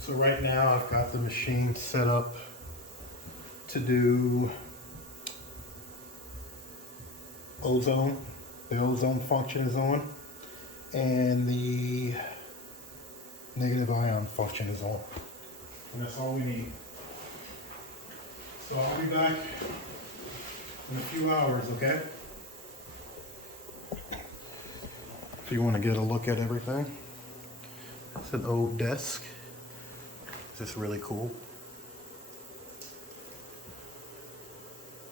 So right now I've got the machine set up to do ozone. The ozone function is on, and the negative ion function is on. And that's all we need. So I'll be back in a few hours, okay? If you want to get a look at everything. It's an old desk. It's just really cool.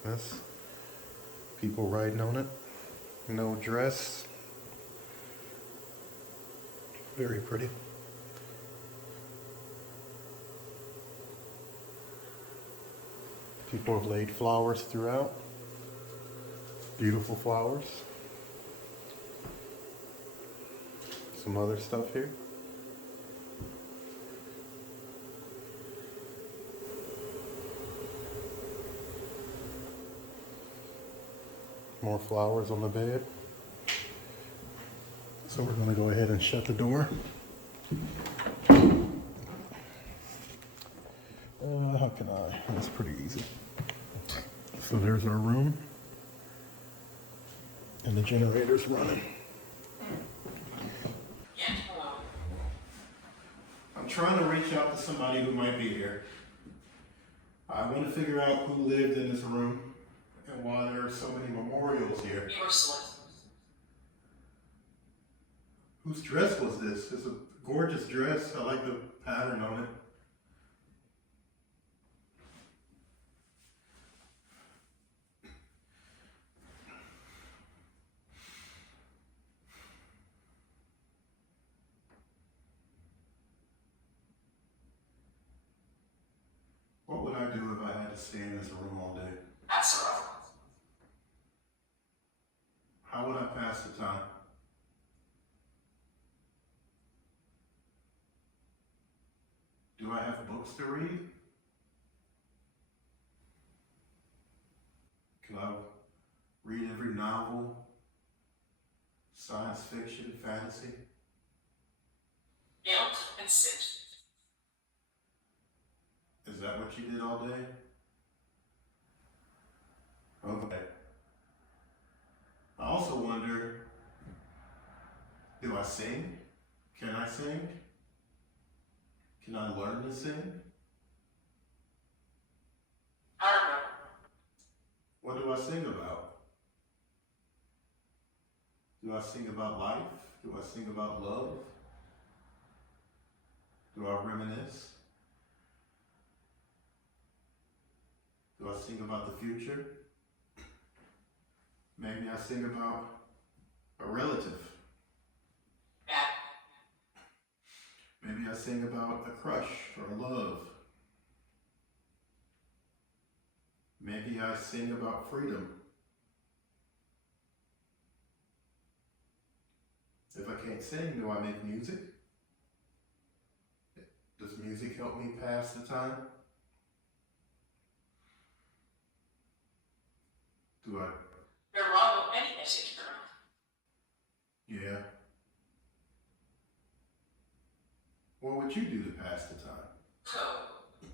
That's people writing on it. No dress. Very pretty. People have laid flowers throughout. Beautiful flowers. Some other stuff here. More flowers on the bed. So we're going to go ahead and shut the door. How can I? That's pretty easy. So there's our room. And the generator's running. I'm trying to reach out to somebody who might be here. I want to figure out who lived in this room and why there are so many memorials here. Whose dress was this? It's a gorgeous dress. I like the pattern on it. What would I do if I had to stay in this room all day? How would I pass the time? Do I have books to read? Can I read every novel, science fiction, fantasy? Milk and sit. Is that what you did all day? Okay. I also wonder, do I sing? Can I sing? Can I learn to sing? I don't know. What do I sing about? Do I sing about life? Do I sing about love? Do I reminisce? Do I sing about the future? Maybe I sing about a relative. Maybe I sing about a crush or a love. Maybe I sing about freedom. If I can't sing, do I make music? Does music help me pass the time? Do I? You're wrong with any message, Colonel. Yeah. What would you do to pass the time? Code.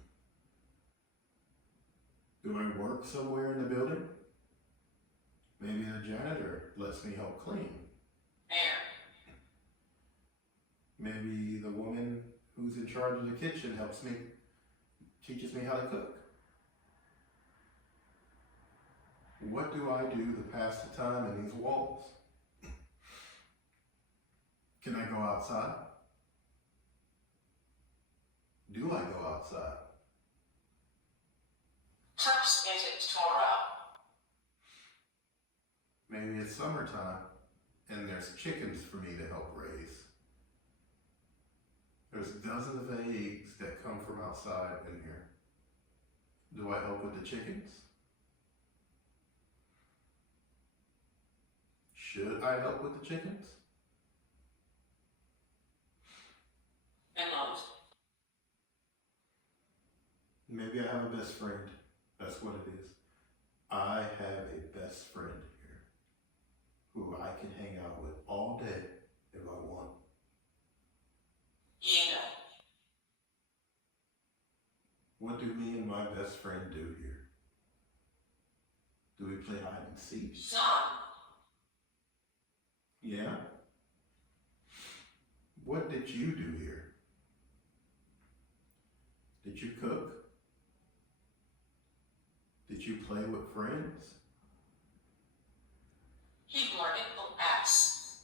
Do I work somewhere in the building? Maybe the janitor lets me help clean. Air. Maybe the woman who's in charge of the kitchen teaches me how to cook. What do I do to pass the time in these walls? Can I go outside? Do I go outside? Touch it tore up. Maybe it's summertime and there's chickens for me to help raise. There's dozens of eggs that come from outside in here. Do I help with the chickens? Should I help with the chickens? And love. Maybe I have a best friend. That's what it is. I have a best friend here who I can hang out with all day if I want. You know. What do me and my best friend do here? Do we play hide and seek? Son, Yeah? What did you do here? Did you cook? Did you play with friends? he blurted the S.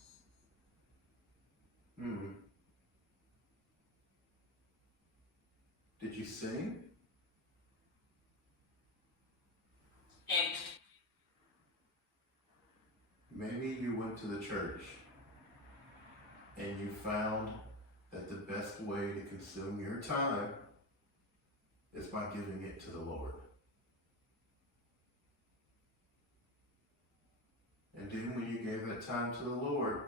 Did you sing? Ink. Maybe you went to the church and you found that the best way to consume your time is by giving it to the Lord. And then when you gave that time to the Lord,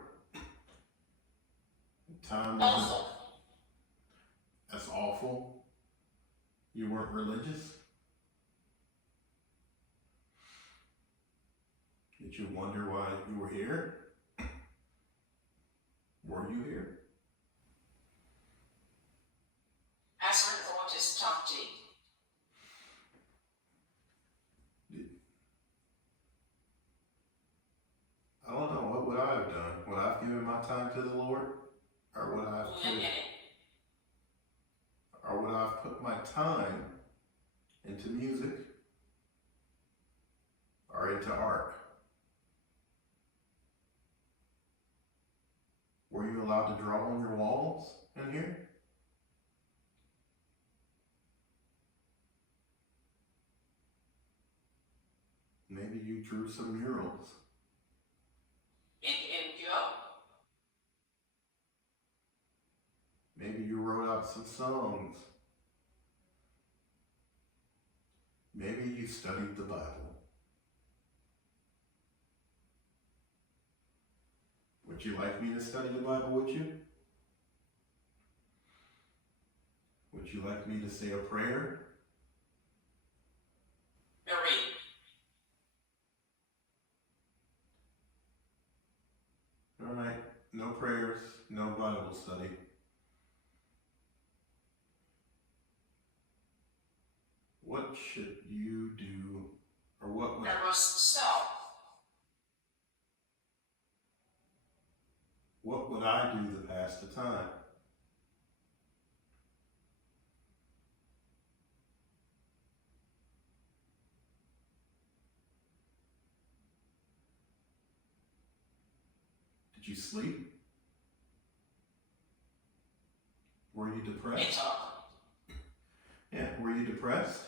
time wasn't. Awful. That's awful. You weren't religious? Did you wonder why you were here? Were you here? Asper thought his topsy. I don't know. What would I have done? Would I have given my time to the Lord? Or would I have put my time into music? Or into art? Were you allowed to draw on your walls in here? Maybe you drew some murals. It in go. Maybe you wrote out some songs. Maybe you studied the Bible. Would you like me to study the Bible with you? Would you like me to say a prayer? Marie. All right, no prayers, no Bible study. What should you do, or what would, There was self. what would I do to pass the time? Did you sleep? Were you depressed? It up. Yeah, were you depressed?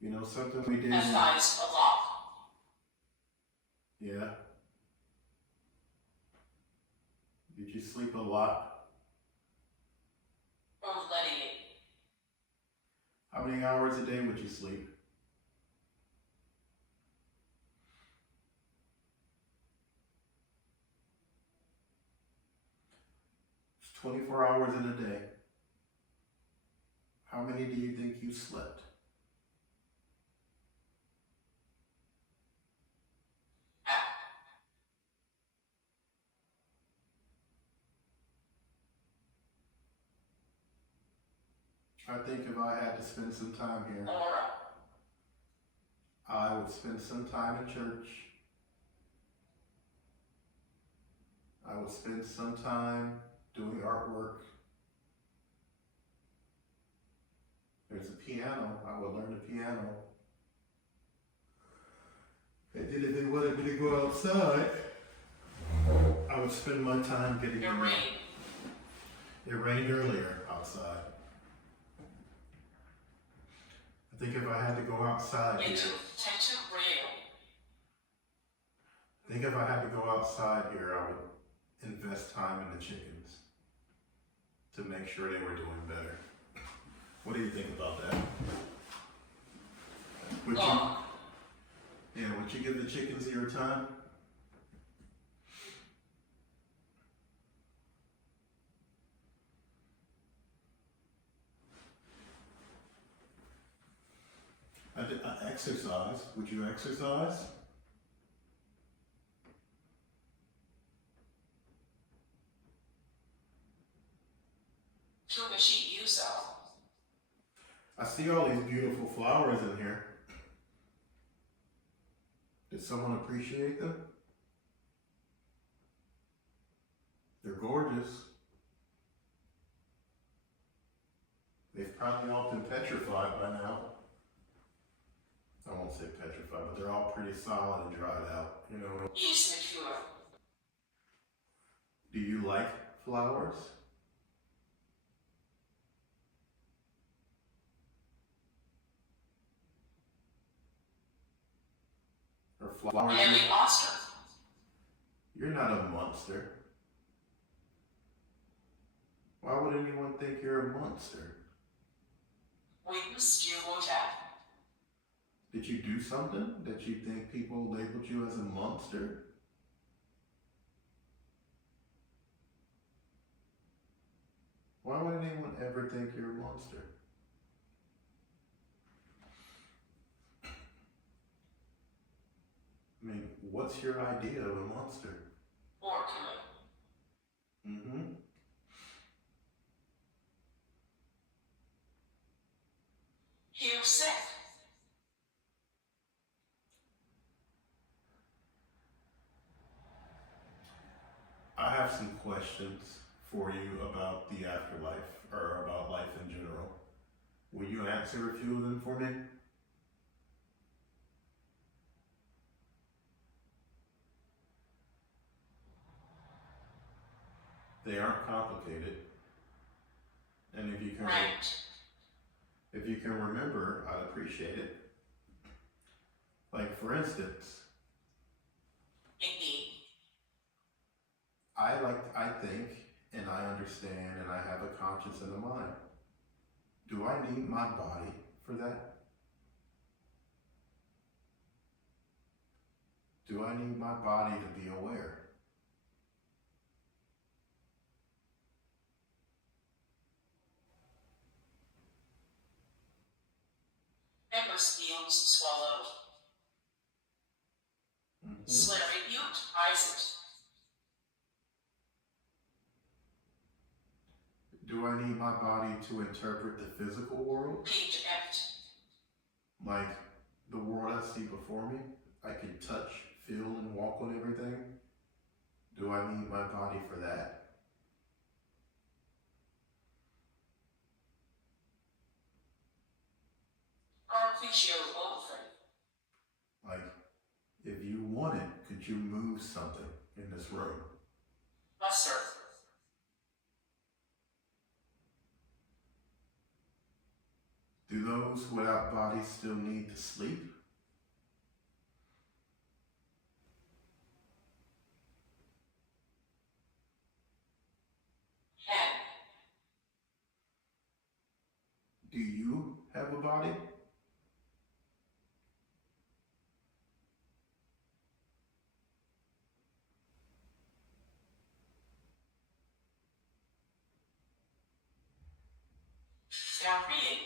You know something we did? Advice a lot. Yeah. Did you sleep a lot? Or letting it. How many hours a day would you sleep? It's 24 hours in a day. How many do you think you slept? I think if I had to spend some time here, Laura. I would spend some time in church. I would spend some time doing artwork. There's a piano. I would learn the piano. And then if they wanted me to go outside, I would spend my time getting. It rained. It rained earlier outside. I think if I had to go outside here, Into tension real. I think if I had to go outside here, I would invest time in the chickens to make sure they were doing better. What do you think about that? Would you give the chickens your time? I exercise. Would you exercise? Fugashi Yuzo. I see all these beautiful flowers in here. Did someone appreciate them? They're gorgeous. They've probably all been petrified by now. I won't say petrified, but they're all pretty solid and dried out, you know. Ismikuro. Do you like flowers? Or flowers? Henry Oster. You're not a monster. Why would anyone think you're a monster? Witness Juwotat. Did you do something that you think people labeled you as a monster? Why would anyone ever think you're a monster? I mean, what's your idea of a monster? Orkuma. Mm-hmm. Hyosek. I have some questions for you about the afterlife, or about life in general. Will you answer a few of them for me? They aren't complicated. And if you can remember, I'd appreciate it. Like, for instance, Indeed. I think, and I understand, and I have a conscience and a mind. Do I need my body for that? Do I need my body to be aware? Ember steals swallowed. Mm-hmm. Slippery butte, Isaac. Do I need my body to interpret the physical world? Page empty. Like the world I see before me? I can touch, feel, and walk on everything? Do I need my body for that? Arpeggio over. Like, if you wanted, could you move something in this room? Buster. Do those without bodies still need to sleep? Hen. Do you have a body? Gabriel.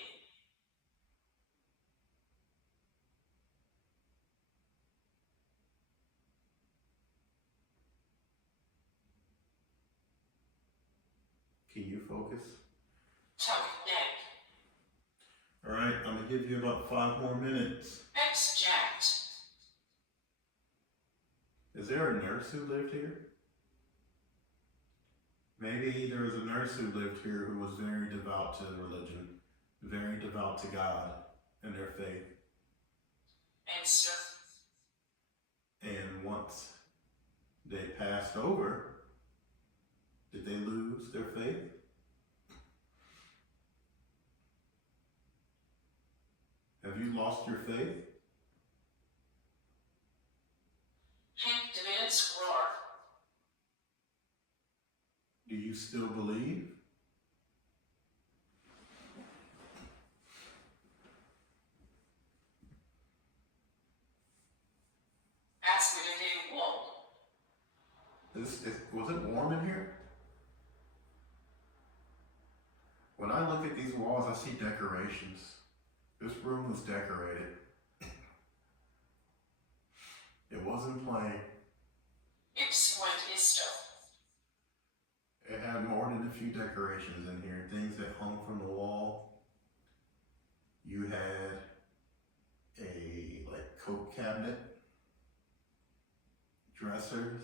Can you focus? Chuck neck. All right, I'm gonna give you about 5 more minutes. X jacked. Is there a nurse who lived here? Maybe there was a nurse who lived here who was very devout to religion, very devout to God and their faith. Answer. And once they passed over, did they lose their faith? Have you lost your faith? Hank David's roar. Do you still believe? Ask me to do wool. Was it warm in here? When I look at these walls, I see decorations. This room was decorated. It wasn't plain. Ipsquint isto. It had more than a few decorations in here, things that hung from the wall. You had a like coat cabinet, dressers.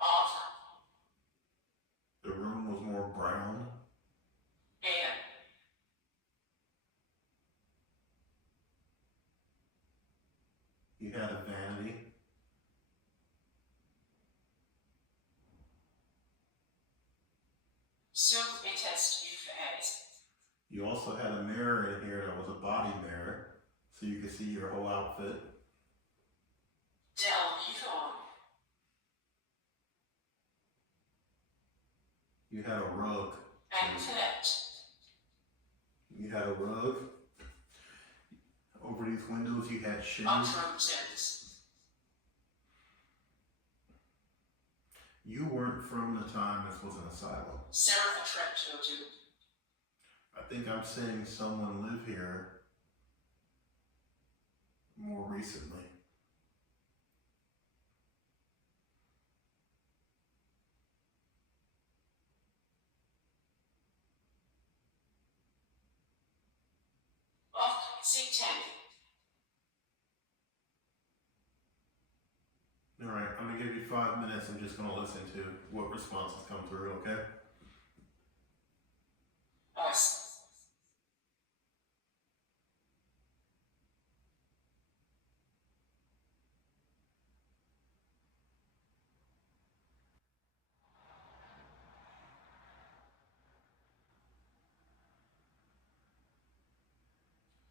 Awesome. The room was more brown. And You had a vanity. soon it has new fans. You also had a mirror in here that was a body mirror, so you could see your whole outfit. Del Vito. You had a rug. And connect. You had a rug. Over these windows, you had shades. Uprooted. You weren't from the time this was an asylum. Sarah Trento do. I think I'm seeing someone live here more recently. Off C10. Alright, I'm gonna give you 5 minutes. I'm just gonna listen to what responses come through, okay? Us.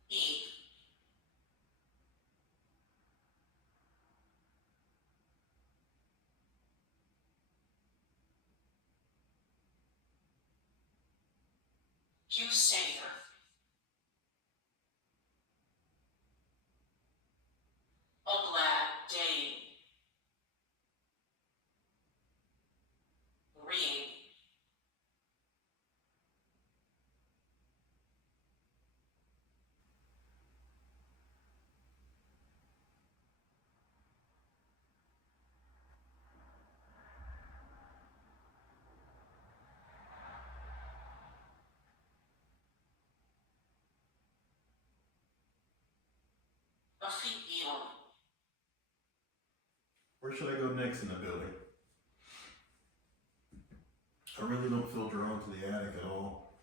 E. You saver. A glad day. Read. A feet yield. Where should I go next in the building? I really don't feel drawn to the attic at all.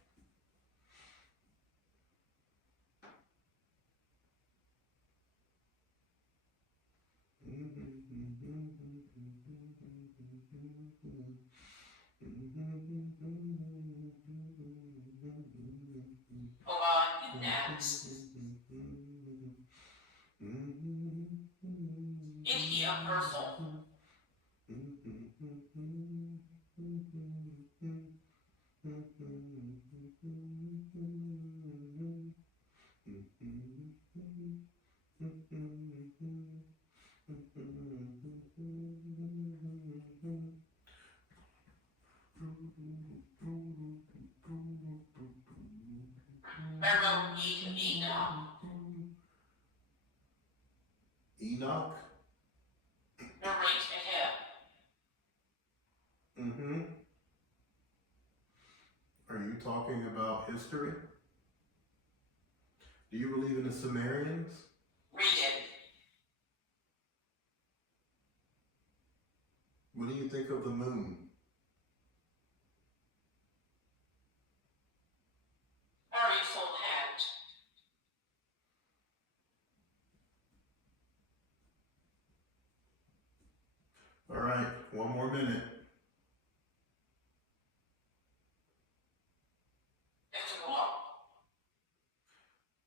Next. India Purple. Arrow Enoch. Enoch? Narrate ahead. Are you talking about history? Do you believe in the Sumerians? Read it. What do you think of the moon? Are you full hand? All right, one more minute. Into what?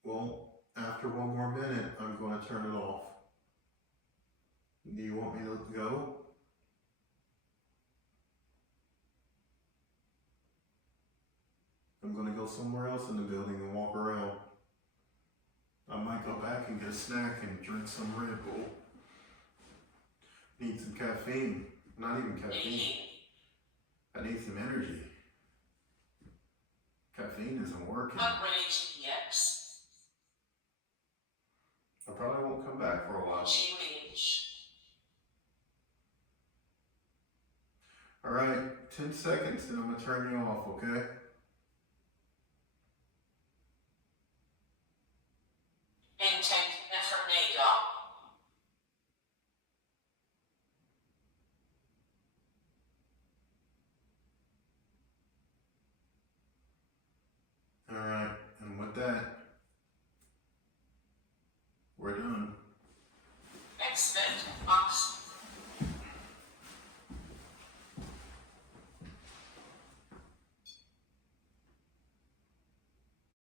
Well, after one more minute, I'm going to turn it off. Do you want me to go? I'm going to go somewhere else in the building and walk around. I might go back and get a snack and drink some Red Bull. Need some caffeine. Not even caffeine. I need some energy. Caffeine isn't working. Unrated EX. I probably won't come back for a while. GH. Alright, 10 seconds, then I'm gonna turn you off, okay? Intake Necrometer. Alright, and with that, we're done. Expect us